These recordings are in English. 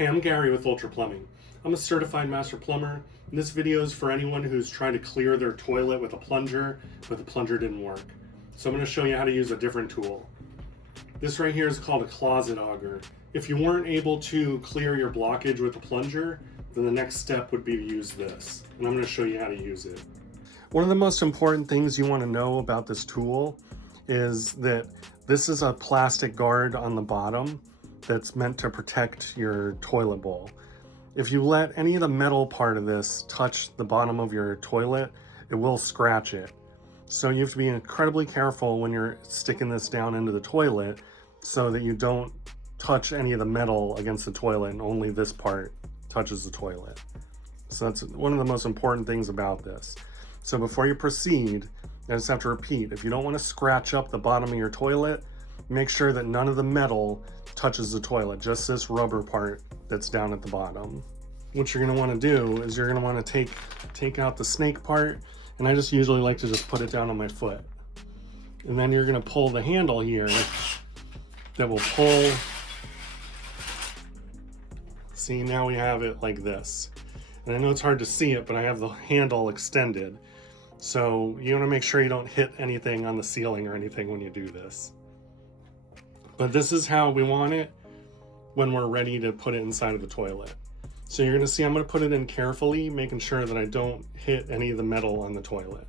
Hey, I'm Gary with Ultra Plumbing. I'm a certified master plumber, and this video is for anyone who's trying to clear their toilet with a plunger, but the plunger didn't work. So I'm going to show you how to use a different tool. This right here is called a closet auger. If you weren't able to clear your blockage with a plunger, then the next step would be to use this, and I'm going to show you how to use it. One of the most important things you want to know about this tool is that this is a plastic guard on the bottom that's meant to protect your toilet bowl. If you let any of the metal part of this touch the bottom of your toilet, it will scratch it. So you have to be incredibly careful when you're sticking this down into the toilet so that you don't touch any of the metal against the toilet and only this part touches the toilet. So that's one of the most important things about this. So before you proceed, I just have to repeat, if you don't want to scratch up the bottom of your toilet, make sure that none of the metal touches the toilet, just this rubber part that's down at the bottom. What you're going to want to do is you're going to want to take out the snake part, and I just usually like to just put it down on my foot. And then you're going to pull the handle here that will pull. See, now we have it like this. And I know it's hard to see it, but I have the handle extended. So you want to make sure you don't hit anything on the ceiling or anything when you do this. But this is how we want it when we're ready to put it inside of the toilet. So you're going to see I'm going to put it in carefully, making sure that I don't hit any of the metal on the toilet.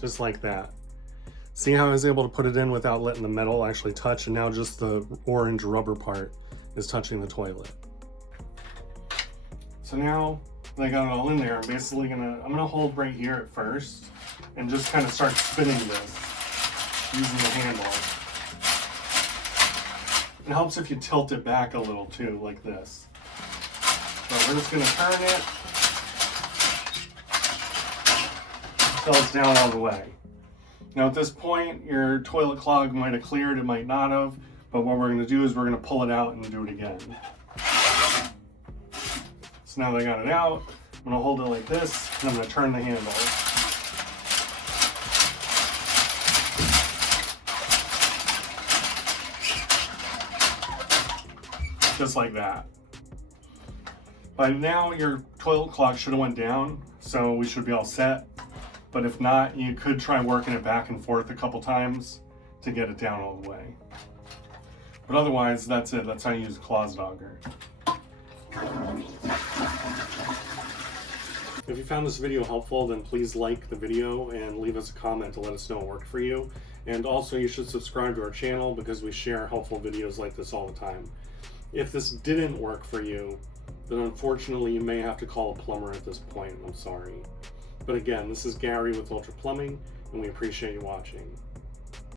Just like that. See how I was able to put it in without letting the metal actually touch, and now just the orange rubber part is touching the toilet. So now that I got it all in there, I'm basically I'm gonna hold right here at first and just kind of start spinning this using the handle. It helps if you tilt it back a little too, like this. So we're just gonna turn it until it's down all the way. Now at this point, your toilet clog might have cleared, it might not have, but what we're gonna do is we're gonna pull it out and do it again. So now that I got it out, I'm gonna hold it like this, and I'm gonna turn the handle. Just like that. By now, your toilet clog should have went down, so we should be all set. But if not, you could try working it back and forth a couple times to get it down all the way. But otherwise, that's it. That's how you use a closet auger. If you found this video helpful, then please like the video and leave us a comment to let us know it worked for you. And also, you should subscribe to our channel because we share helpful videos like this all the time. If this didn't work for you, then unfortunately you may have to call a plumber at this point. I'm sorry. But again, this is Gary with Ultra Plumbing, and we appreciate you watching.